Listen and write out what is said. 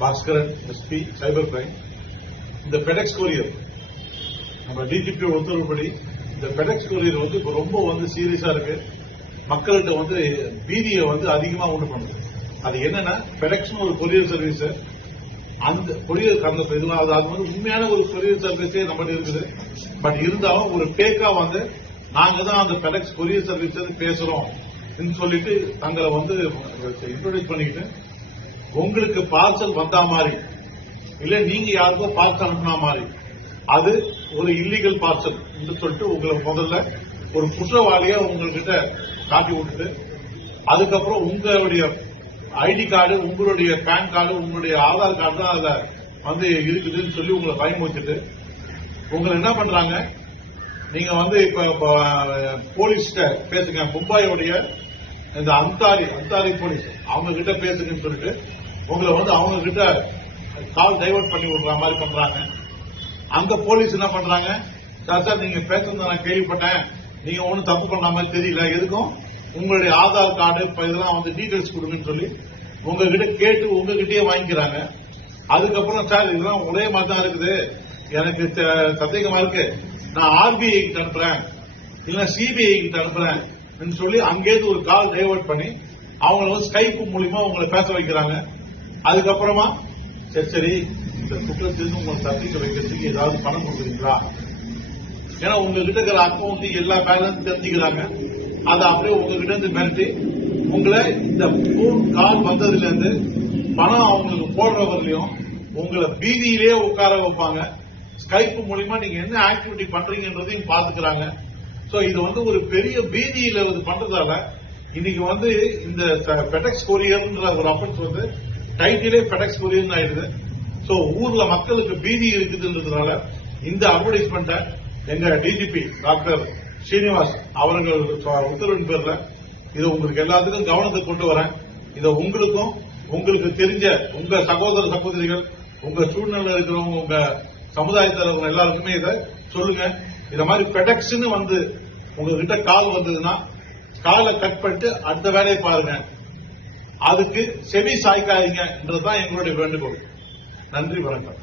Bhaskaran SP cyber crime. இந்த FedEx courier நம்ம DGP உத்தரவுப்படி இந்த பெடெக்ஸ் கொரியர் வந்து இப்ப ரொம்ப சீரியஸா இருக்கு. மக்கள்கிட்ட பீதியை அதிகமா உண்டு பண்ணுது. அது என்னன்னா பெடெக்ஸ் ஒரு கொரியர் சர்வீஸ். அந்த கொரியர் அது உண்மையான ஒரு கொரியர் சர்வீஸே நம்ம இருக்குது. பட் இருந்தாலும் ஒரு பேக்கா நாங்க தான் அந்த பெடெக்ஸ் கொரியர் சர்வீஸ் பேசுறோம் சொல்லிட்டு தங்களை இன்ட்ரோடியூஸ் பண்ணிக்கிட்டு உங்களுக்கு பார்சல் வந்தா மாதிரி இல்ல நீங்க யாருக்கோ பார்சல் அனுப்பினா மாதிரி அது ஒரு இல்லீகல் பார்சல் சொல்லிட்டு உங்களை முதல்ல ஒரு குற்றவாளியா உங்ககிட்ட காட்டி விட்டுட்டு அதுக்கப்புறம் உங்களுடைய ஐடி கார்டு, உங்களுடைய பேன் கார்டு, உங்களுடைய ஆதார் கார்டு தான் அதுல இருக்குதுன்னு சொல்லி உங்களை பயமுறுத்திட்டு உங்களை என்ன பண்றாங்க, நீங்க இப்ப போலீஸ்கிட்ட பேசுங்க, மும்பாயோடைய இந்த அந்தாரி போலீஸ் அவங்க கிட்ட பேசுங்கன்னு சொல்லிட்டு உங்களை அவங்க கிட்ட கால் டைவர்ட் பண்ணி விடுற மாதிரி பண்றாங்க. அந்த போலீஸ் என்ன பண்றாங்க, சார் நீங்க பேசுறது நான் கேள்விப்பட்டேன், நீங்க ஒன்னும் தப்பு பண்ண மாதிரி தெரியல, எதுக்கும் உங்களுடைய ஆதார் கார்டு இதெல்லாம் டீடைல்ஸ் கொடுங்கன்னு சொல்லி உங்ககிட்ட கேட்டு உங்ககிட்டயே வாங்கிக்கிறாங்க. அதுக்கப்புறம் சார் இதெல்லாம் ஒரே மாதிரி தான் இருக்குது, எனக்கு சந்தேகமா இருக்கு, நான் ஆர்பிஐ கிட்ட அனுப்புறேன் இல்ல சிபிஐ கிட்ட அனுப்புறேன் சொல்லி அங்கேயிருந்து ஒரு கால் டைவர்ட் பண்ணி அவங்க ஸ்கைப் மூலியமா உங்களை பேச வைக்கிறாங்க. அதுக்கப்புறமா சரி இந்த குற்றத்திலிருந்து உங்களை தப்பிக்க வைக்கிறதுக்கு ஏதாவது பணம் கொடுக்குறீங்களா, ஏன்னா உங்ககிட்ட இருக்கிற அக்கௌண்ட் எல்லா பேலன்ஸ் தெரிஞ்சுக்கிறாங்க. அதை அப்படியே உங்ககிட்ட இருந்து மிரட்டி உங்களை இந்த போன் கால் வந்ததுல இருந்து பணம் அவங்களுக்கு போடுறவர்களையும் உங்களை பீதியிலேயே உட்கார வைப்பாங்க. ஸ்கைப் மூலியமா நீங்க என்ன ஆக்டிவிட்டி பண்றீங்கன்றதையும் பாத்துக்கிறாங்க. சோ இது ஒரு பெரிய பீதியில பண்றதால இன்னைக்கு இந்த பெடெக்ஸ் கொரியர்ன்ற ஒரு அஃபென்ஸ் டைட்டிலே பெடெக்ஸ் கொரியர் ஆயிடுது. சோ ஊர்ல மக்களுக்கு பீதி இருக்குதுன்றதுனால இந்த அட்வர்டைஸ்மெண்ட்டை எங்க டிஜிபி டாக்டர் ஸ்ரீனிவாஸ் அவர்கள் உத்தரவின் பேர்ல இதை உங்களுக்கு எல்லாத்துக்கும் கவனத்துக்கு கொண்டு வரேன். இதை உங்களுக்கும் உங்களுக்கு தெரிஞ்ச உங்க சகோதர சகோதரிகள், உங்க சூழ்நிலை இருக்கிறவங்க, உங்க சமுதாயத்தில் எல்லாருக்குமே இதை சொல்லுங்க. இத மாதிரி பெடெக்ஸ்னு உங்ககிட்ட கால் வந்ததுன்னா காலை கட் பண்ணிட்டு அடுத்த வேலையை பாருங்க. அதுக்கு செவி சாய்க்காதீங்கன்றதுதான் எங்களுடைய வேண்டுகோள். நன்றி, வணக்கம்.